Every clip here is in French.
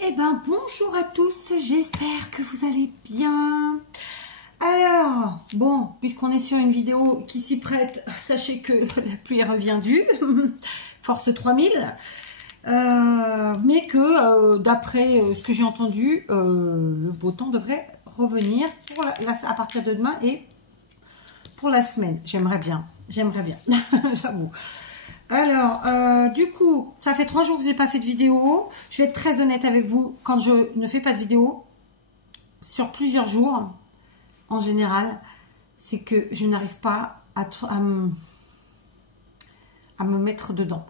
Eh ben bonjour à tous, j'espère que vous allez bien. Alors, bon, puisqu'on est sur une vidéo qui s'y prête, sachez que la pluie est reviendue, force 3000, mais que d'après ce que j'ai entendu, le beau temps devrait revenir pour à partir de demain et pour la semaine. J'aimerais bien, j'avoue. Alors, du coup, ça fait 3 jours que j'ai pas fait de vidéo. Je vais être très honnête avec vous. Quand je ne fais pas de vidéo, sur plusieurs jours, en général, c'est que je n'arrive pas à me mettre dedans.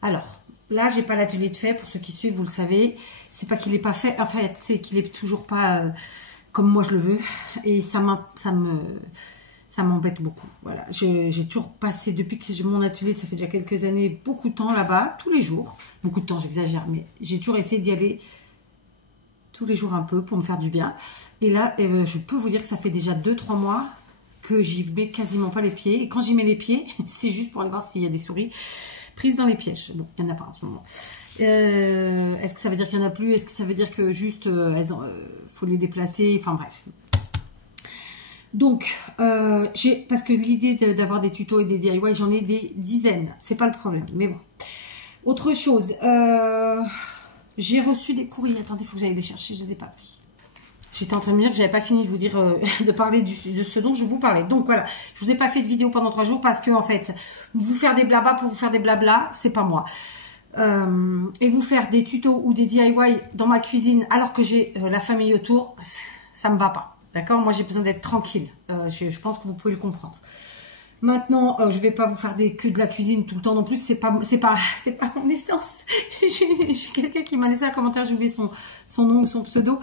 Alors, là, j'ai pas l'atelier de fait. Pour ceux qui suivent, vous le savez. C'est pas qu'il est pas fait. En fait, c'est qu'il est toujours pas comme moi je le veux. Et ça m'embête beaucoup. Voilà, j'ai toujours passé, depuis que j'ai mon atelier, ça fait déjà quelques années, beaucoup de temps là-bas, tous les jours. Beaucoup de temps, j'exagère, mais j'ai toujours essayé d'y aller tous les jours un peu pour me faire du bien. Et là, je peux vous dire que ça fait déjà 2-3 mois que j'y mets quasiment pas les pieds. Et quand j'y mets les pieds, c'est juste pour aller voir s'il y a des souris prises dans les pièges. Bon, il n'y en a pas en ce moment. Est-ce que ça veut dire qu'il n'y en a plus? Est-ce que ça veut dire que juste, faut les déplacer? Enfin bref. Donc, parce que l'idée d'avoir des tutos et des DIY, j'en ai des dizaines. C'est pas le problème, mais bon. Autre chose, j'ai reçu des courriers. Attendez, il faut que j'aille les chercher, je les ai pas pris. J'étais en train de me dire que j'avais pas fini de vous dire, de parler de ce dont je vous parlais. Donc voilà, je vous ai pas fait de vidéo pendant 3 jours parce que en fait, vous faire des blabla pour vous faire des blabla, c'est pas moi. Et vous faire des tutos ou des DIY dans ma cuisine alors que j'ai la famille autour, ça me va pas. D'accord? Moi, j'ai besoin d'être tranquille. Je pense que vous pouvez le comprendre. Maintenant, je vais pas vous faire que de la cuisine tout le temps non plus. C'est pas mon essence. J'ai quelqu'un qui m'a laissé un commentaire, j'ai oublié son nom ou son pseudo.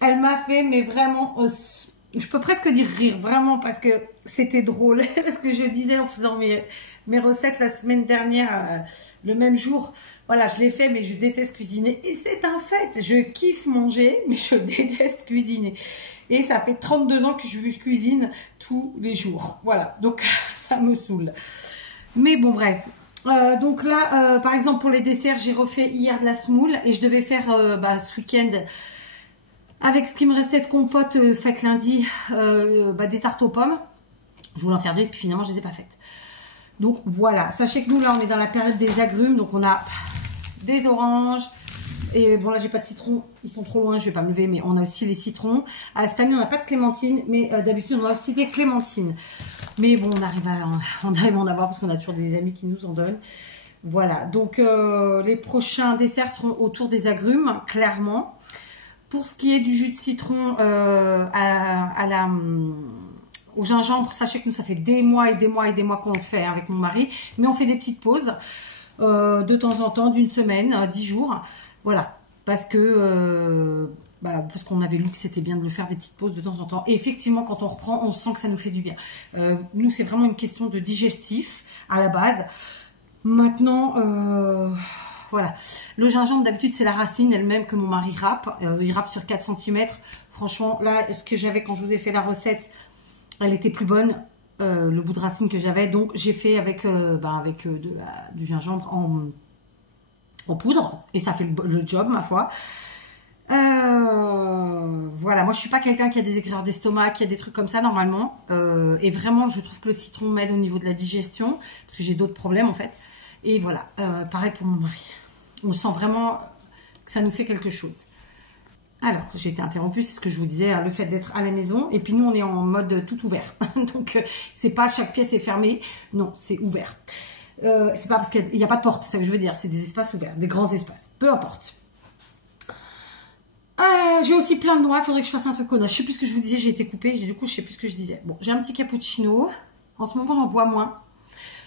Elle m'a fait, mais vraiment, je peux presque dire rire, vraiment, parce que c'était drôle. Parce que je disais en faisant mes recettes la semaine dernière, le même jour. Voilà, je l'ai fait, mais je déteste cuisiner. Et c'est un fait. Je kiffe manger, mais je déteste cuisiner. Et ça fait 32 ans que je cuisine tous les jours. Voilà, donc ça me saoule. Mais bon, bref. Donc là, par exemple, pour les desserts, j'ai refait hier de la semoule. Et je devais faire ce week-end, avec ce qui me restait de compote faite lundi, des tartes aux pommes. Je voulais en faire 2 et puis finalement, je ne les ai pas faites. Donc voilà, sachez que nous, là, on est dans la période des agrumes. Donc on a des oranges. Et bon, là, j'ai pas de citron. Ils sont trop loin, je vais pas me lever. Mais on a aussi les citrons. Cette année, on n'a pas de clémentine. Mais d'habitude, on a aussi des clémentines. Mais bon, on arrive à en avoir parce qu'on a toujours des amis qui nous en donnent. Voilà. Donc, les prochains desserts seront autour des agrumes, clairement. Pour ce qui est du jus de citron au gingembre, sachez que nous, ça fait des mois et des mois et des mois qu'on le fait avec mon mari. Mais on fait des petites pauses de temps en temps, d'une semaine, 10 jours. Voilà, parce qu'on avait lu que c'était bien de le faire des petites pauses de temps en temps. Et effectivement, quand on reprend, on sent que ça nous fait du bien. Nous, c'est vraiment une question de digestif à la base. Maintenant, voilà. Le gingembre, d'habitude, c'est la racine elle-même que mon mari râpe. Il râpe sur 4 cm. Franchement, là, ce que j'avais quand je vous ai fait la recette, elle était plus bonne. Le bout de racine que j'avais. Donc, j'ai fait avec, du gingembre en poudre. Et ça fait le job, ma foi. Voilà, moi je suis pas quelqu'un qui a des éclairs d'estomac, qui a des trucs comme ça normalement. Et vraiment, je trouve que le citron m'aide au niveau de la digestion. Parce que j'ai d'autres problèmes en fait. Et voilà, pareil pour mon mari. On sent vraiment que ça nous fait quelque chose. Alors, j'ai été interrompue, c'est ce que je vous disais, le fait d'être à la maison. Et puis nous, on est en mode tout ouvert. Donc, c'est pas chaque pièce est fermée. Non, c'est ouvert. C'est pas parce qu'il n'y a pas de porte, c'est ça que je veux dire. C'est des espaces ouverts, des grands espaces. Peu importe. J'ai aussi plein de noix. Il faudrait que je fasse un truc au noix. Je sais plus ce que je vous disais, j'ai été coupée. Du coup, je sais plus ce que je disais. Bon, j'ai un petit cappuccino. En ce moment, j'en bois moins.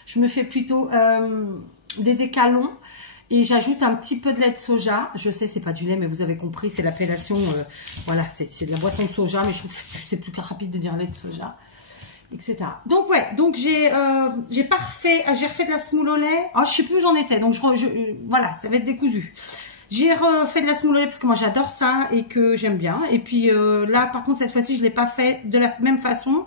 Je me fais plutôt des décalons. Et j'ajoute un petit peu de lait de soja. Je sais, c'est pas du lait, mais vous avez compris, c'est l'appellation. Voilà, c'est de la boisson de soja, mais je trouve que c'est plus rapide de dire lait de soja, etc. Donc ouais, donc j'ai refait de la semoule au lait. Ah, je sais plus où j'en étais. Donc voilà, ça va être décousu. J'ai refait de la semoule au lait parce que moi j'adore ça et que j'aime bien. Et puis là, par contre, cette fois-ci, je l'ai pas fait de la même façon.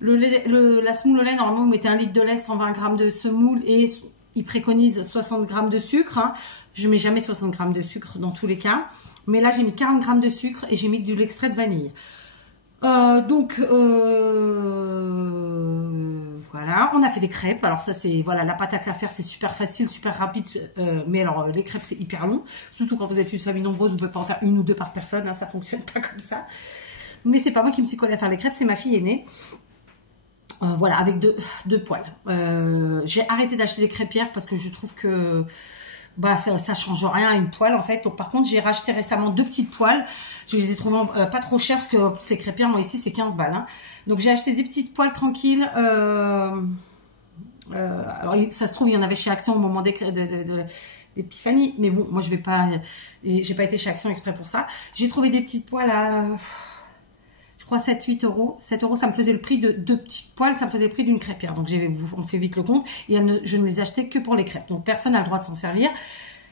La semoule au lait, normalement, vous mettez 1 litre de lait, 120 g de semoule et il préconise 60 g de sucre. Hein. Je mets jamais 60 grammes de sucre dans tous les cas. Mais là, j'ai mis 40 grammes de sucre et j'ai mis de l'extrait de vanille. Voilà, on a fait des crêpes. Alors ça, c'est, voilà, la pâte à faire, c'est super facile, super rapide. Mais alors, les crêpes, c'est hyper long. Surtout quand vous êtes une famille nombreuse, vous ne pouvez pas en faire une ou deux par personne. Hein, ça fonctionne pas comme ça. Mais c'est pas moi qui me suis collée à faire les crêpes, c'est ma fille aînée. Voilà, avec deux poêles. J'ai arrêté d'acheter des crêpières parce que je trouve que bah ça change rien à une poêle en fait. Donc par contre, j'ai racheté récemment 2 petites poêles. Je les ai trouvées pas trop chères parce que ces crêpières, moi ici, c'est 15 balles. Hein. Donc j'ai acheté des petites poêles tranquilles. Alors ça se trouve, il y en avait chez Action au moment d'Épiphanie. Mais bon, moi je vais pas, j'ai pas été chez Action exprès pour ça. J'ai trouvé des petites poêles à 7-8 euros. 7 euros, ça me faisait le prix de 2 petites poêles, ça me faisait le prix d'une crêpière. Donc on fait vite le compte. Et je ne les achetais que pour les crêpes. Donc personne n'a le droit de s'en servir,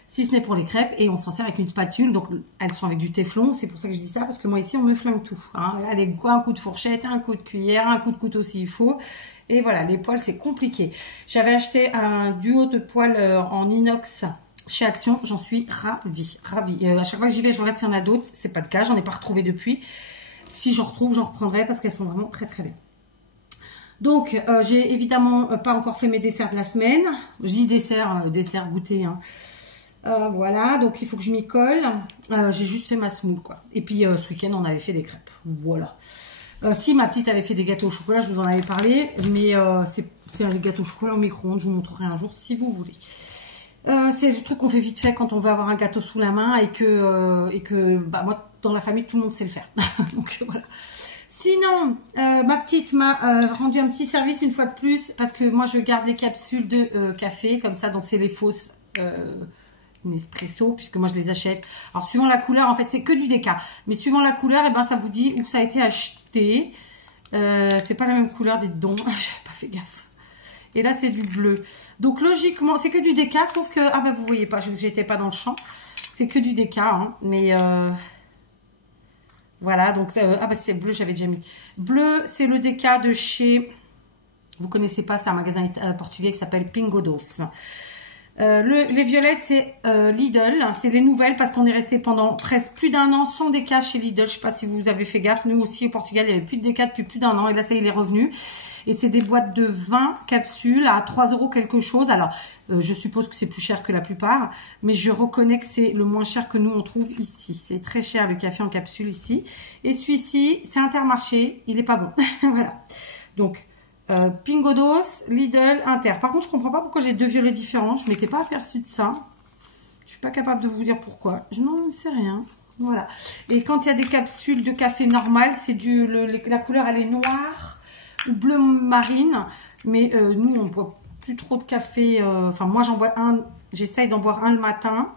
si ce n'est pour les crêpes. Et on s'en sert avec une spatule. Donc elles sont avec du téflon. C'est pour ça que je dis ça, parce que moi ici, on me flingue tout. Hein. Allez, un coup de fourchette, un coup de cuillère, un coup de couteau s'il faut. Et voilà, les poêles, c'est compliqué. J'avais acheté un duo de poêles en inox chez Action. J'en suis ravie. À chaque fois que j'y vais, je regarde s'il y en a d'autres. C'est pas le cas, j'en ai pas retrouvé depuis. Si j'en retrouve, j'en reprendrai parce qu'elles sont vraiment très très bien. Donc, j'ai évidemment pas encore fait mes desserts de la semaine. Je dis dessert goûter. Hein. Voilà, donc il faut que je m'y colle. J'ai juste fait ma semoule, quoi. Et puis, ce week-end, on avait fait des crêpes. Voilà. Si ma petite avait fait des gâteaux au chocolat, je vous en avais parlé. Mais c'est un gâteau au chocolat au micro-ondes. Je vous montrerai un jour si vous voulez. C'est le truc qu'on fait vite fait quand on veut avoir un gâteau sous la main et que bah, moi, dans la famille, tout le monde sait le faire. Donc voilà. Sinon, ma petite m'a rendu un petit service une fois de plus parce que moi, je garde des capsules de café comme ça. Donc, c'est les fausses Nespresso puisque moi, je les achète. Alors, suivant la couleur, en fait, c'est que du déca. Mais suivant la couleur, et ben, ça vous dit où ça a été acheté. C'est pas la même couleur, dites donc. J'avais pas fait gaffe. Et là, c'est du bleu. Donc, logiquement, c'est que du déca, sauf que... Ah, ben, vous voyez pas, j'étais pas dans le champ. C'est que du déca, hein. Mais... Voilà, donc... ah, ben, c'est bleu, j'avais déjà mis. Bleu, c'est le déca de chez... Vous connaissez pas, c'est un magasin portugais qui s'appelle Pingo Doce. Les violettes, c'est Lidl. C'est les nouvelles parce qu'on est resté pendant presque plus d'1 an sans déca chez Lidl. Je sais pas si vous avez fait gaffe. Nous aussi, au Portugal, il n'y avait plus de déca depuis plus d'1 an. Et là, ça y est, il est revenu. Et c'est des boîtes de 20 capsules à 3 € quelque chose. Alors, je suppose que c'est plus cher que la plupart. Mais je reconnais que c'est le moins cher que nous, on trouve ici. C'est très cher, le café en capsule ici. Et celui-ci, c'est Intermarché. Il n'est pas bon. Voilà. Donc, Pingo Doce, Lidl, Inter. Par contre, je comprends pas pourquoi j'ai 2 violets différents. Je ne m'étais pas aperçue de ça. Je suis pas capable de vous dire pourquoi. Je n'en sais rien. Voilà. Et quand il y a des capsules de café normal, c'est la couleur, elle est noire ou bleu marine. Mais nous, on ne boit plus trop de café. Enfin, moi, j'en bois un. J'essaye d'en boire un le matin.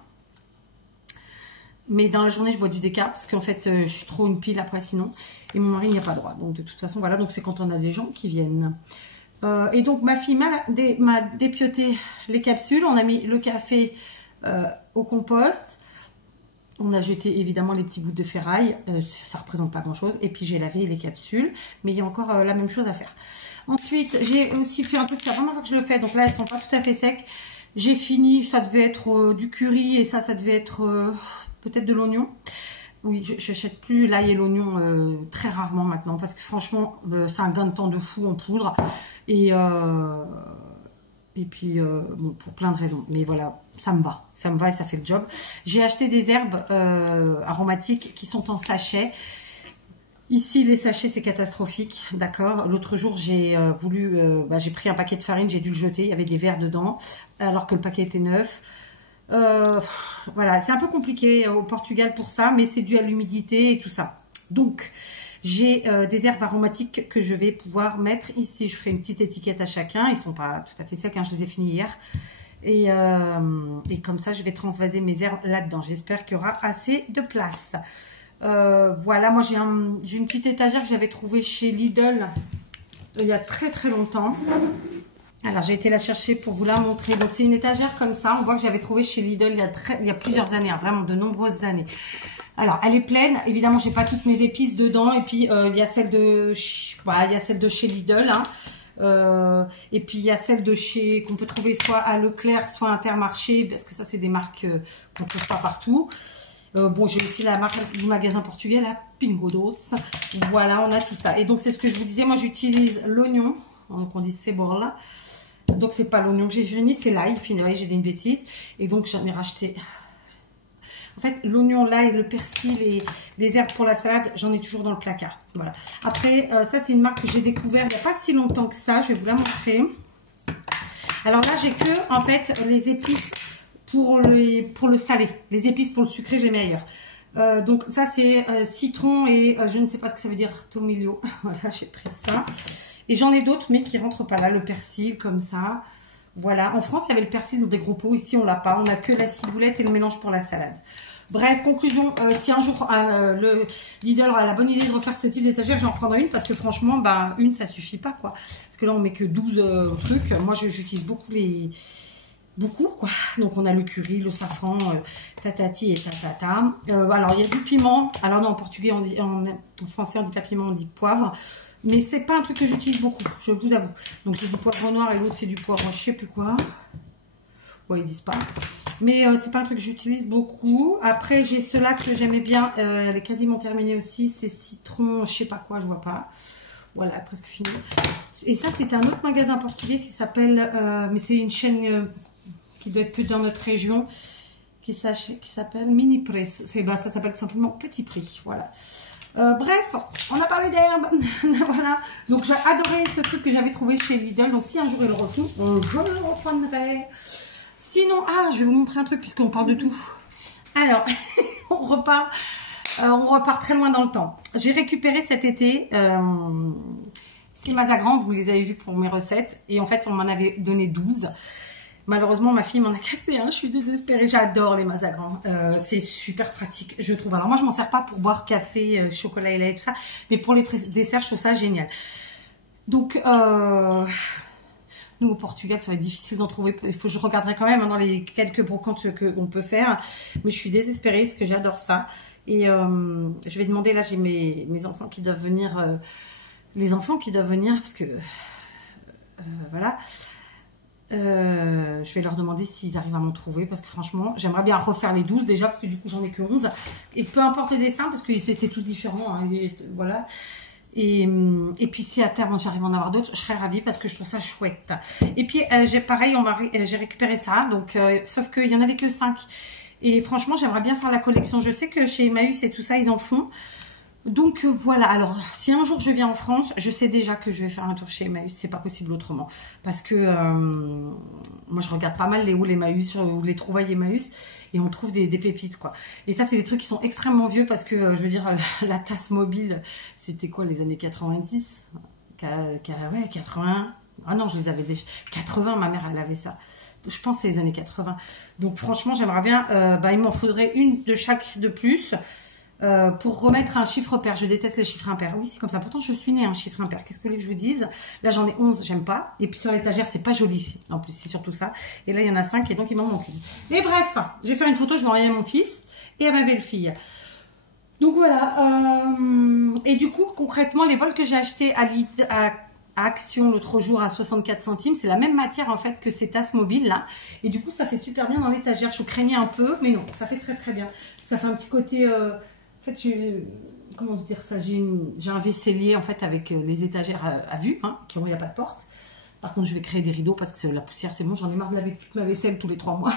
Mais dans la journée, je bois du déca parce qu'en fait, je suis trop une pile après sinon. Et mon mari n'y a pas droit. Donc, de toute façon, voilà. Donc, c'est quand on a des gens qui viennent. Et donc, ma fille m'a dépioté les capsules. On a mis le café au compost. On a jeté évidemment les petits bouts de ferraille. Ça ne représente pas grand-chose. Et puis, j'ai lavé les capsules. Mais il y a encore la même chose à faire. Ensuite, j'ai aussi fait un truc. C'est la première fois que je le fais. Donc là, elles ne sont pas tout à fait secs. J'ai fini. Ça devait être du curry. Et ça devait être peut-être de l'oignon. Oui, je n'achète plus l'ail et l'oignon très rarement maintenant. Parce que franchement, c'est un gain de temps de fou en poudre. Et puis, bon, pour plein de raisons. Mais voilà, ça me va. Ça me va et ça fait le job. J'ai acheté des herbes aromatiques qui sont en sachet. Ici, les sachets, c'est catastrophique. D'accord. L'autre jour, j'ai j'ai pris un paquet de farine, j'ai dû le jeter. Il y avait des verres dedans, alors que le paquet était neuf. Voilà, c'est un peu compliqué au Portugal pour ça, mais c'est dû à l'humidité et tout ça. Donc, j'ai des herbes aromatiques que je vais pouvoir mettre ici. Je ferai une petite étiquette à chacun. Ils sont pas tout à fait secs, hein, je les ai finis hier. Et comme ça, je vais transvaser mes herbes là-dedans. J'espère qu'il y aura assez de place. Voilà, moi j'ai une petite étagère que j'avais trouvée chez Lidl il y a très très longtemps. Alors j'ai été la chercher pour vous la montrer. Donc c'est une étagère comme ça. On voit que j'avais trouvé chez Lidl il y a plusieurs années, hein, vraiment de nombreuses années. Alors elle est pleine. Évidemment j'ai pas toutes mes épices dedans. Et puis il y a celle de chez Lidl. Hein. Et puis il y a celle de chez qu'on peut trouver soit à Leclerc, soit à Intermarché, parce que ça c'est des marques qu'on ne trouve pas partout. Bon, j'ai aussi la marque du magasin portugais, la Pingo Doce. Voilà, on a tout ça. Et donc, c'est ce que je vous disais. Moi, j'utilise l'oignon. Donc, on dit cebolla. Donc, c'est pas l'oignon que j'ai fini, c'est l'ail. Finalement, j'ai dit une bêtise. Et donc, j'en ai racheté. En fait, l'oignon, l'ail, le persil et les herbes pour la salade, j'en ai toujours dans le placard. Voilà. Après, ça, c'est une marque que j'ai découvert il n'y a pas si longtemps que ça. Je vais vous la montrer. Alors là, j'ai que, en fait, les épices pour le salé. Les épices pour le sucré, je les mets ailleurs. Donc ça c'est citron et je ne sais pas ce que ça veut dire, tomillo. Voilà, j'ai pris ça. Et j'en ai d'autres mais qui rentrent pas là. Le persil comme ça. Voilà, en France il y avait le persil dans des gros pots. Ici on l'a pas, on a que la ciboulette et le mélange pour la salade. Bref, conclusion, si un jour le Lidl a la bonne idée de refaire ce type d'étagère, j'en prendrai une parce que franchement, bah, une ça suffit pas quoi. Parce que là on met que 12 trucs. Moi j'utilise beaucoup quoi. Donc on a le curry, le safran, tatati et tatata. Alors il y a du piment. Alors non, en portugais on dit, en français on dit pas piment, on dit poivre. Mais c'est pas un truc que j'utilise beaucoup, je vous avoue. Donc j'ai du poivre noir et l'autre c'est du poivre je sais plus quoi. Ouais, ils disent pas. Mais c'est pas un truc que j'utilise beaucoup. Après j'ai ceux-là que j'aimais bien. Elle est quasiment terminée aussi. C'est citron, je sais pas quoi, je vois pas. Voilà, presque fini. Et ça c'est un autre magasin portugais qui s'appelle, mais c'est une chaîne qui doit être que dans notre région, qui s'appelle Mini Press. Bah, ça s'appelle tout simplement Petit Prix. Voilà. Bref, on a parlé d'herbes. Voilà. Donc j'ai adoré ce truc que j'avais trouvé chez Lidl. Donc si un jour il le retrouve, je le reprendrai. Sinon, je vais vous montrer un truc puisqu'on parle de tout. Alors, on repart très loin dans le temps. J'ai récupéré cet été ces mazagran, vous les avez vus pour mes recettes. Et en fait, on m'en avait donné 12. Malheureusement, ma fille m'en a cassé un. Je suis désespérée. J'adore les mazagran. C'est super pratique, je trouve. Alors moi, je m'en sers pas pour boire café, chocolat et lait et tout ça. Mais pour les desserts, je trouve ça génial. Donc, nous, au Portugal, ça va être difficile d'en trouver. Je regarderai quand même dans les quelques brocantes qu'on peut faire. Mais je suis désespérée parce que j'adore ça. Et je vais demander, là, j'ai mes enfants qui doivent venir. Les enfants qui doivent venir parce que... voilà. Je vais leur demander s'ils arrivent à m'en trouver parce que franchement j'aimerais bien refaire les 12 déjà parce que du coup j'en ai que 11 et peu importe les dessins parce qu'ils étaient tous différents hein, voilà et puis si à terme j'arrive à en avoir d'autres je serais ravie parce que je trouve ça chouette. Et puis pareil j'ai récupéré ça donc sauf qu'il y en avait que 5 et franchement j'aimerais bien faire la collection. Je sais que chez Emmaüs et tout ça ils en font. Donc voilà, alors si un jour je viens en France, je sais déjà que je vais faire un tour chez Emmaüs, c'est pas possible autrement. Parce que moi je regarde pas mal les hauls Emmaüs ou les trouvailles Emmaüs et on trouve des pépites quoi. Et ça c'est des trucs qui sont extrêmement vieux parce que je veux dire la tasse mobile, c'était quoi les années 90 ouais 80, ah non je les avais déjà, 80 ma mère elle avait ça. Je pense que c'est les années 80. Donc franchement j'aimerais bien, il m'en faudrait une de chaque de plus. Pour remettre un chiffre pair. Je déteste les chiffres impairs. Oui, c'est comme ça. Pourtant, je suis née un chiffre impair. Qu'est-ce que vous voulez que je vous dise? Là, j'en ai 11, j'aime pas. Et puis sur l'étagère, c'est pas joli. En plus, c'est surtout ça. Et là, il y en a 5 et donc il m'en manque une. Mais bref, je vais faire une photo, je vais envoyer à mon fils et à ma belle-fille. Donc voilà. Et du coup, concrètement, les bols que j'ai achetés à Action l'autre jour à 64 centimes, c'est la même matière en fait que ces tasses mobiles là. Et du coup, ça fait super bien dans l'étagère. Je craignais un peu, mais non, ça fait très très bien. Ça fait un petit côté... En fait, comment dire ça, j'ai un vaisselier en fait avec les étagères à vue, hein, où il n'y a pas de porte. Par contre, je vais créer des rideaux parce que la poussière, c'est bon, j'en ai marre de laver toute ma vaisselle tous les 3 mois.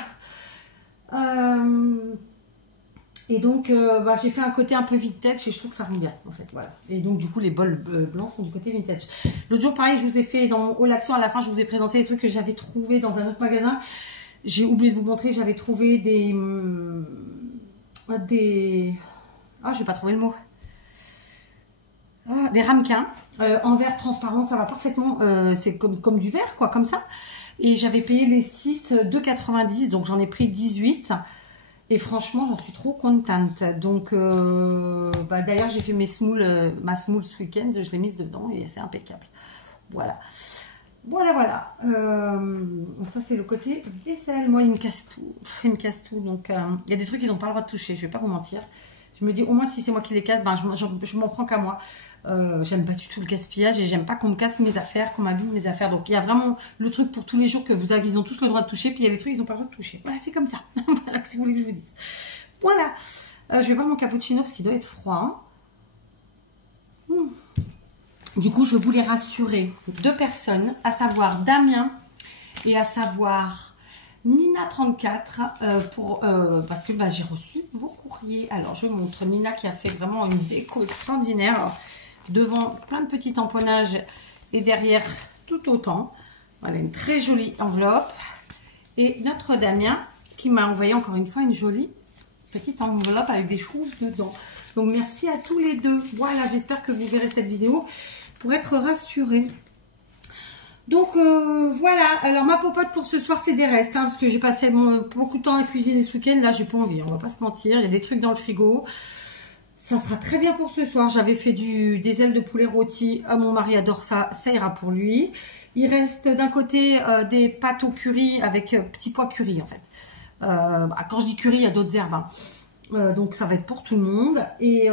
Et donc, j'ai fait un côté un peu vintage et je trouve que ça rend bien, en fait, voilà. Et donc, du coup, les bols blancs sont du côté vintage. L'autre jour, pareil, je vous ai fait dans mon haul action, à la fin, je vous ai présenté des trucs que j'avais trouvés dans un autre magasin. J'ai oublié de vous montrer, j'avais trouvé des... Ah, je vais pas trouver le mot. Des ramequins en verre transparent, ça va parfaitement. C'est comme du verre, quoi, comme ça. Et j'avais payé les 6, 2,90, donc j'en ai pris 18. Et franchement, j'en suis trop contente. Donc, d'ailleurs, j'ai fait ma semoule ce week-end, je l'ai mise dedans et c'est impeccable. Voilà. Voilà. Donc ça, c'est le côté vaisselle. Moi, il me casse tout. Donc, il y a des trucs qu'ils n'ont pas le droit de toucher, je vais pas vous mentir. Je me dis, au moins, si c'est moi qui les casse, ben, je m'en prends qu'à moi. J'aime pas du tout le gaspillage et j'aime pas qu'on me casse mes affaires, qu'on m'abîme mes affaires. Donc, il y a vraiment le truc pour tous les jours que vous avez, ils ont tous le droit de toucher. Puis, il y a les trucs, ils n'ont pas le droit de toucher. Voilà, c'est comme ça. Voilà, si vous voulez que je vous dise. Voilà. Je vais boire mon cappuccino parce qu'il doit être froid. Du coup, je voulais rassurer 2 personnes, à savoir Damien et à savoir Nina34, parce que bah, j'ai reçu vos courriers. Alors, je montre Nina qui a fait vraiment une déco extraordinaire. Alors, devant, plein de petits tamponnages et derrière, tout autant. Voilà, une très jolie enveloppe. Et notre Damien qui m'a envoyé encore une fois une jolie petite enveloppe avec des choses dedans. Donc, merci à tous les deux. Voilà, j'espère que vous verrez cette vidéo pour être rassurés. Donc, voilà. Alors, ma popote pour ce soir, c'est des restes. Hein, parce que j'ai passé beaucoup de temps à cuisiner ce week-end. Là, j'ai pas envie. On va pas se mentir. Il y a des trucs dans le frigo. Ça sera très bien pour ce soir. J'avais fait des ailes de poulet rôti. Mon mari adore ça. Ça ira pour lui. Il reste d'un côté des pâtes au curry avec petits pois curry, en fait. Quand je dis curry, il y a d'autres herbes. Hein. Donc, ça va être pour tout le monde. Et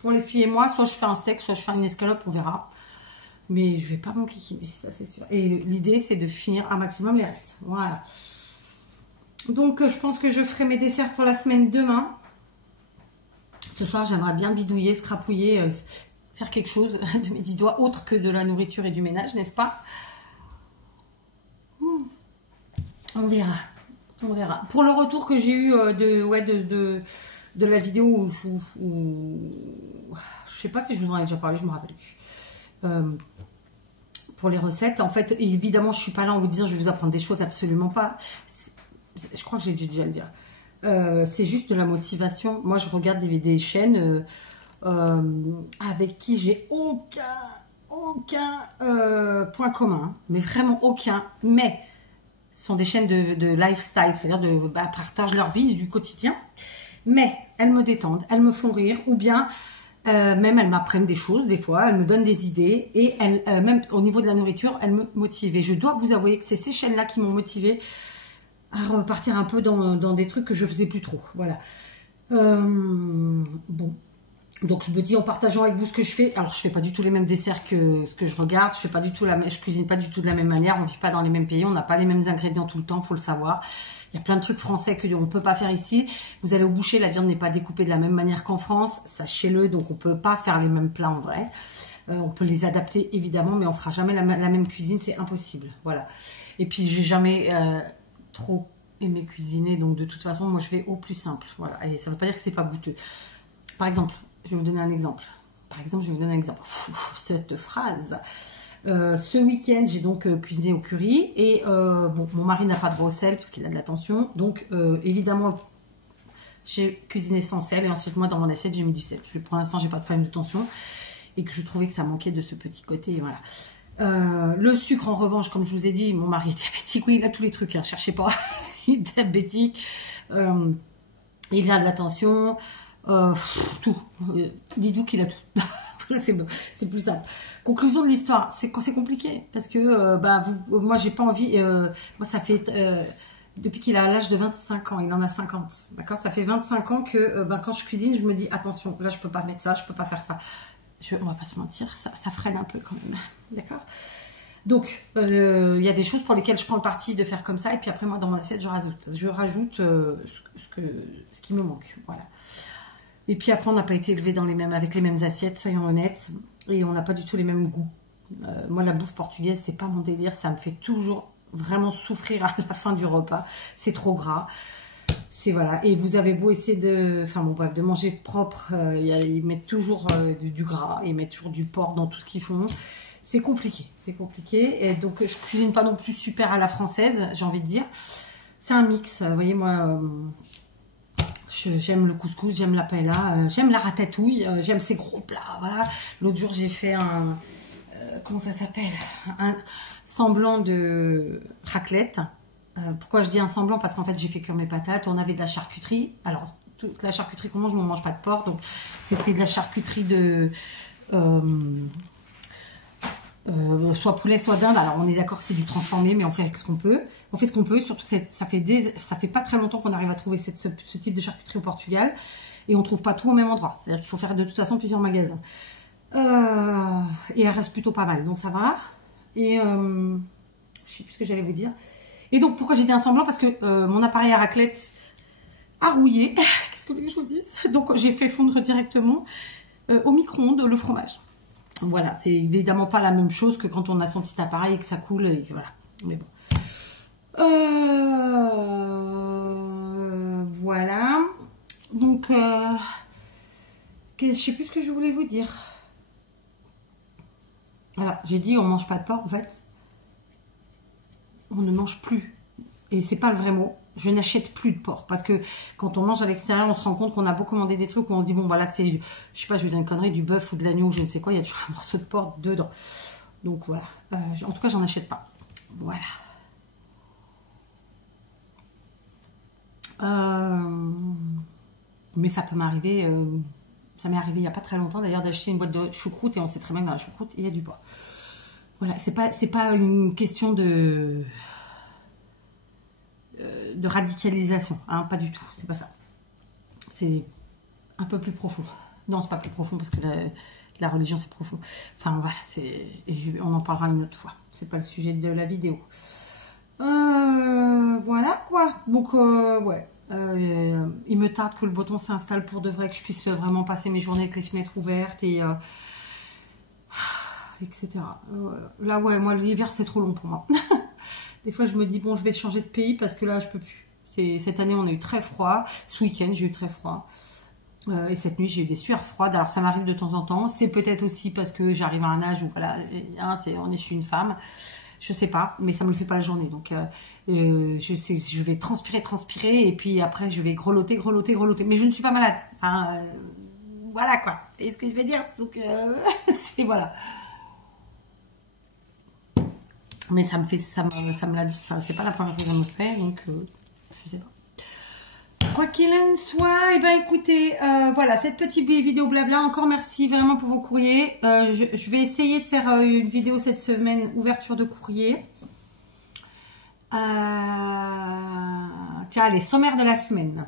pour les filles et moi, soit je fais un steak, soit je fais une escalope, on verra. Mais je vais pas m'enquiquiner, ça c'est sûr. Et l'idée, c'est de finir un maximum les restes. Voilà. Donc, je pense que je ferai mes desserts pour la semaine demain. Ce soir, j'aimerais bien bidouiller, scrapouiller, faire quelque chose de mes 10 doigts, autre que de la nourriture et du ménage, n'est-ce pas? On verra. On verra. Pour le retour que j'ai eu de la vidéo où je sais pas si je vous en ai déjà parlé, je me rappelle plus. Pour les recettes, en fait, évidemment, je suis pas là en vous disant je vais vous apprendre des choses, absolument pas. Je crois que j'ai dû déjà le dire. C'est juste de la motivation. Moi, je regarde des chaînes avec qui j'ai aucun point commun, mais vraiment aucun. Mais ce sont des chaînes de lifestyle, c'est-à-dire partagent leur vie du quotidien. Mais elles me détendent, elles me font rire, ou bien même elles m'apprennent des choses des fois, elles me donnent des idées, et même au niveau de la nourriture, elles me motivent. Et je dois vous avouer que c'est ces chaînes-là qui m'ont motivée à repartir un peu dans des trucs que je faisais plus trop. Voilà. Bon. Donc je me dis en partageant avec vous ce que je fais. Alors je fais pas du tout les mêmes desserts que ce que je regarde. Je fais pas du tout je cuisine pas du tout de la même manière. On vit pas dans les mêmes pays. On n'a pas les mêmes ingrédients tout le temps. Faut le savoir. Il y a plein de trucs français que on peut pas faire ici. Vous allez au boucher, la viande n'est pas découpée de la même manière qu'en France. Sachez-le. Donc on peut pas faire les mêmes plats en vrai. On peut les adapter évidemment, mais on fera jamais la même cuisine. C'est impossible. Voilà. Et puis j'ai jamais trop aimé cuisiner. Donc de toute façon, moi je vais au plus simple. Voilà. Et ça veut pas dire que c'est pas goûteux. Par exemple. Je vais vous donner un exemple. Cette phrase. Ce week-end, j'ai donc cuisiné au curry. Et bon, mon mari n'a pas droit au sel parce qu'il a de la tension. Donc, évidemment, j'ai cuisiné sans sel. Et ensuite, moi, dans mon assiette, j'ai mis du sel. Pour l'instant, j'ai pas de problème de tension. Et que je trouvais que ça manquait de ce petit côté. Et voilà. Le sucre, en revanche, comme je vous ai dit, mon mari est diabétique. Oui, il a tous les trucs. Hein, cherchez pas. Il est diabétique. Il a de la tension. Tout. Dites-vous qu'il a tout. C'est plus simple. Conclusion de l'histoire, c'est compliqué parce que moi j'ai pas envie. Moi ça fait depuis qu'il a l'âge de 25 ans, il en a 50. D'accord, ça fait 25 ans que quand je cuisine, je me dis attention, là je peux pas mettre ça, je peux pas faire ça. On va pas se mentir, ça freine un peu quand même. D'accord. Donc il y a des choses pour lesquelles je prends le parti de faire comme ça et puis après moi dans mon assiette je rajoute ce qui me manque. Voilà. Et puis après, on n'a pas été élevé avec les mêmes assiettes, soyons honnêtes. Et on n'a pas du tout les mêmes goûts. Moi, la bouffe portugaise, c'est pas mon délire. Ça me fait toujours vraiment souffrir à la fin du repas. C'est trop gras. C'est voilà. Et vous avez beau essayer de manger propre. Ils mettent toujours du gras. Ils mettent toujours du porc dans tout ce qu'ils font. C'est compliqué. C'est compliqué. Et donc, je cuisine pas non plus super à la française, j'ai envie de dire. C'est un mix. Vous voyez, moi... J'aime le couscous, j'aime la paella, j'aime la ratatouille, j'aime ces gros plats. Voilà. L'autre jour, j'ai fait comment ça s'appelle? Un semblant de raclette. Pourquoi je dis un semblant? Parce qu'en fait, j'ai fait cuire mes patates. On avait de la charcuterie. Alors, toute la charcuterie qu'on mange, on ne mange pas de porc. Donc, c'était de la charcuterie de... soit poulet, soit dinde. Alors on est d'accord que c'est du transformé, mais on fait avec ce qu'on peut. On fait ce qu'on peut, surtout que ça fait pas très longtemps qu'on arrive à trouver ce type de charcuterie au Portugal. Et on trouve pas tout au même endroit. C'est-à-dire qu'il faut faire de toute façon plusieurs magasins. Et elle reste plutôt pas mal, donc ça va. Et je sais plus ce que j'allais vous dire. Et donc pourquoi j'ai dit un semblant? Parce que mon appareil à raclette a rouillé. Qu'est-ce que je vous dise? Donc j'ai fait fondre directement au micro-ondes le fromage. Voilà, c'est évidemment pas la même chose que quand on a son petit appareil et que ça coule, et que voilà. Mais bon. Voilà. Donc, je sais plus ce que je voulais vous dire. Voilà, j'ai dit on mange pas de porc, en fait. On ne mange plus. Et c'est pas le vrai mot. Je n'achète plus de porc. Parce que quand on mange à l'extérieur, on se rend compte qu'on a beau commander des trucs où on se dit, bon, voilà, c'est, je sais pas, je vais dire une connerie, du bœuf ou de l'agneau ou je ne sais quoi, il y a toujours un morceau de porc dedans. Donc voilà. En tout cas, j'en achète pas. Voilà. Mais ça peut m'arriver, ça m'est arrivé il n'y a pas très longtemps d'ailleurs d'acheter une boîte de choucroute et on sait très bien que dans la choucroute, il y a du porc. Voilà, c'est pas une question de radicalisation, hein, pas du tout, c'est pas ça. C'est un peu plus profond. Non, c'est pas plus profond parce que la religion c'est profond. Enfin voilà, on en parlera une autre fois. C'est pas le sujet de la vidéo. Voilà quoi. Donc ouais, il me tarde que le bouton s'installe pour de vrai, que je puisse vraiment passer mes journées avec les fenêtres ouvertes et etc. Là ouais, moi l'hiver c'est trop long pour moi. Des fois je me dis bon je vais changer de pays parce que là je peux plus. Cette année on a eu très froid. Ce week-end j'ai eu très froid. Et cette nuit j'ai eu des sueurs froides. Alors ça m'arrive de temps en temps. C'est peut-être aussi parce que j'arrive à un âge où voilà, hein, je suis une femme. Je sais pas, mais ça me le fait pas la journée. Donc je vais transpirer et puis après je vais grelotter. Mais je ne suis pas malade. Enfin, voilà quoi. Et ce que je vais dire. Donc c'est voilà. Mais ça me fait, ça me l'a dit, c'est pas la première fois que ça me fait, donc je sais pas. Quoi qu'il en soit, et ben écoutez, voilà, cette petite vidéo blabla, encore merci vraiment pour vos courriers. Je vais essayer de faire une vidéo cette semaine, ouverture de courrier. Tiens, les sommaires de la semaine.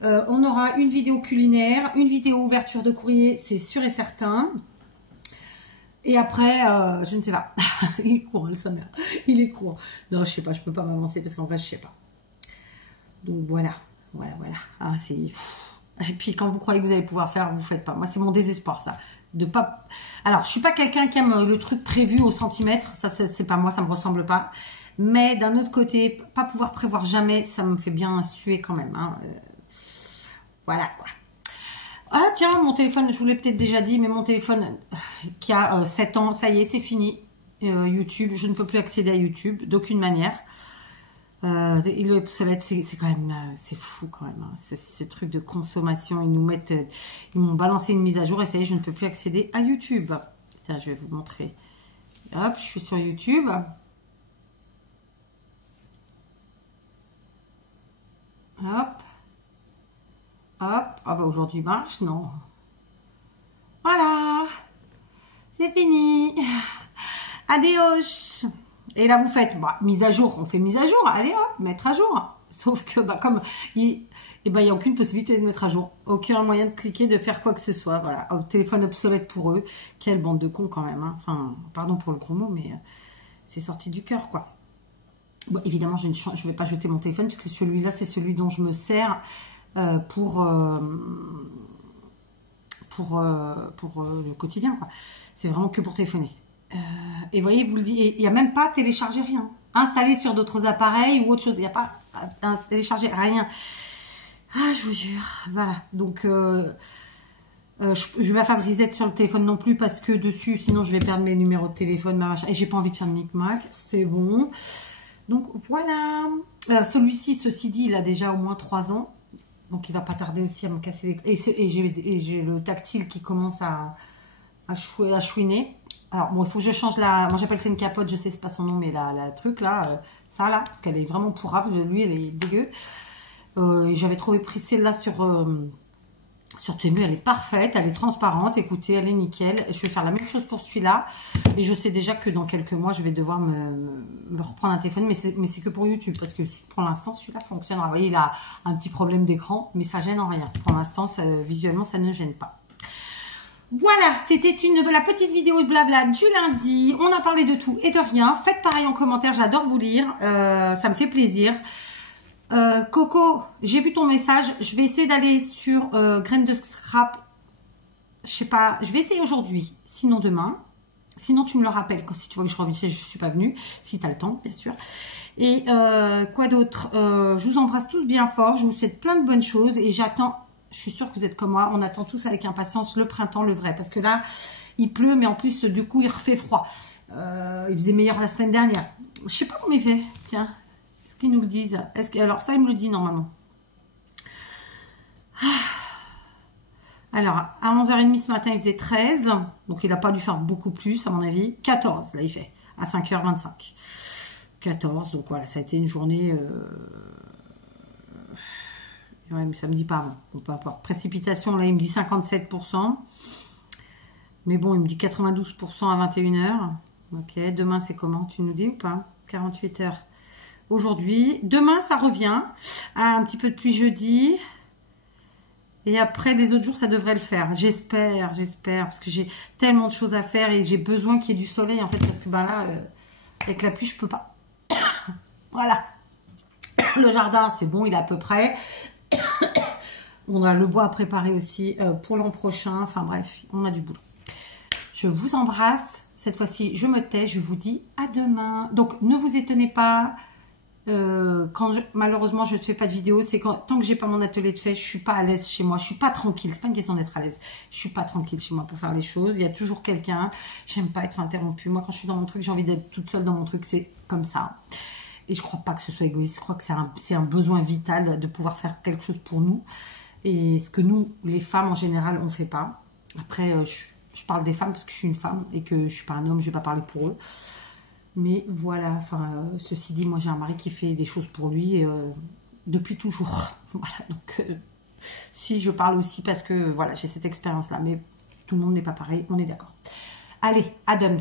On aura une vidéo culinaire, une vidéo ouverture de courrier, c'est sûr et certain. Et après, je ne sais pas. Il est court, le sommaire. Il est court. Non, je sais pas, je peux pas m'avancer parce qu'en vrai, je sais pas. Donc voilà. Voilà. Ah, c'est... Et puis quand vous croyez que vous allez pouvoir faire, vous faites pas. Moi, c'est mon désespoir, ça. De pas... Alors, je suis pas quelqu'un qui aime le truc prévu au centimètre. Ça, c'est pas moi, ça me ressemble pas. Mais d'un autre côté, pas pouvoir prévoir jamais, ça me fait bien suer quand même. Hein. Voilà, quoi. Ah tiens, mon téléphone, je vous l'ai peut-être déjà dit, mais mon téléphone qui a 7 ans, ça y est, c'est fini. YouTube, je ne peux plus accéder à YouTube d'aucune manière. Il est obsolète, c'est quand même, c'est fou quand même. Hein, ce truc de consommation, ils m'ont balancé une mise à jour et ça y est, je ne peux plus accéder à YouTube. Tiens, je vais vous montrer. Hop, je suis sur YouTube. Hop. Hop, ah bah aujourd'hui marche, non. Voilà, c'est fini. Adios. Et là vous faites, bah, mise à jour, on fait mise à jour, allez hop, mettre à jour. Sauf que bah, comme il n'y a aucune possibilité de mettre à jour, aucun moyen de cliquer, de faire quoi que ce soit. Voilà, téléphone obsolète pour eux. Quelle bande de cons quand même. Hein. Enfin, pardon pour le gros mot, mais c'est sorti du cœur quoi. Bon, évidemment, je ne vais pas jeter mon téléphone puisque celui-là, c'est celui dont je me sers. Pour le quotidien quoi. C'est vraiment que pour téléphoner et vous voyez, vous le dites, il n'y a même pas télécharger rien, installer sur d'autres appareils ou autre chose, il n'y a pas télécharger rien. Ah, je vous jure, voilà. Donc je vais pas faire de reset sur le téléphone non plus parce que dessus sinon je vais perdre mes numéros de téléphone, ma machin, et j'ai pas envie de faire de micmac. C'est bon. Donc voilà. Celui-ci, ceci dit, il a déjà au moins 3 ans. Donc, il va pas tarder aussi à me casser les... Et j'ai le tactile qui commence à chouiner. Alors, bon, il faut que je change la... Moi, j'appelle ça une capote, je sais, c'est pas son nom, mais la truc, là, ça, là, parce qu'elle est vraiment pourrave. Lui, elle est dégueu. J'avais trouvé pris celle-là sur Sur Temu, elle est parfaite, elle est transparente. Écoutez, elle est nickel. Je vais faire la même chose pour celui-là. Et je sais déjà que dans quelques mois, je vais devoir me reprendre un téléphone. Mais c'est que pour YouTube. Parce que pour l'instant, celui-là fonctionnera. Vous voyez, il a un petit problème d'écran. Mais ça gêne en rien. Pour l'instant, visuellement, ça ne gêne pas. Voilà, c'était la petite vidéo de blabla du lundi. On a parlé de tout et de rien. Faites pareil en commentaire. J'adore vous lire. Ça me fait plaisir. Coco, j'ai vu ton message. Je vais essayer d'aller sur Graines de Scrap. Je sais pas. Je vais essayer aujourd'hui. Sinon demain. Sinon tu me le rappelles si tu vois que je reviens. Je suis pas venue. Si tu as le temps, bien sûr. Et quoi d'autre, je vous embrasse tous bien fort. Je vous souhaite plein de bonnes choses. Et j'attends. Je suis sûre que vous êtes comme moi. On attend tous avec impatience le printemps, le vrai. Parce que là, il pleut. Mais en plus, du coup, il refait froid. Il faisait meilleur la semaine dernière. Je sais pas comment il fait. Tiens. Ils nous le disent. Alors ça, il me le dit normalement. Alors, à 11h30 ce matin, il faisait 13. Donc, il n'a pas dû faire beaucoup plus, à mon avis. 14, là, il fait. À 5h25. 14, donc voilà, ça a été une journée... Ouais, mais ça me dit pas avant. Bon, peu importe. Précipitation, là, il me dit 57%. Mais bon, il me dit 92% à 21h. Ok, demain, c'est comment? Tu nous dis ou pas? 48h. Aujourd'hui. Demain, ça revient. Un petit peu de pluie jeudi. Et après, les autres jours, ça devrait le faire. J'espère. Parce que j'ai tellement de choses à faire et j'ai besoin qu'il y ait du soleil, en fait. Parce que ben là, avec la pluie, je peux pas. Voilà. Le jardin, c'est bon, il est à peu près. On a le bois à préparer aussi pour l'an prochain. Enfin bref, on a du boulot. Je vous embrasse. Cette fois-ci, je me tais. Je vous dis à demain. Donc, ne vous étonnez pas. Malheureusement je ne fais pas de vidéo, c'est tant que j'ai pas mon atelier de fait, je suis pas à l'aise chez moi, je suis pas tranquille, c'est pas une question d'être à l'aise, je suis pas tranquille chez moi pour faire les choses, il y a toujours quelqu'un, j'aime pas être interrompue, moi quand je suis dans mon truc j'ai envie d'être toute seule dans mon truc, c'est comme ça, et je crois pas que ce soit égoïste, je crois que c'est un besoin vital de pouvoir faire quelque chose pour nous, et ce que nous les femmes en général on fait pas. Après je parle des femmes parce que je suis une femme et que je suis pas un homme, je vais pas parler pour eux. Mais voilà, enfin, ceci dit, moi j'ai un mari qui fait des choses pour lui depuis toujours. Voilà, donc si je parle aussi parce que voilà, j'ai cette expérience-là, mais tout le monde n'est pas pareil, on est d'accord. Allez, Adams.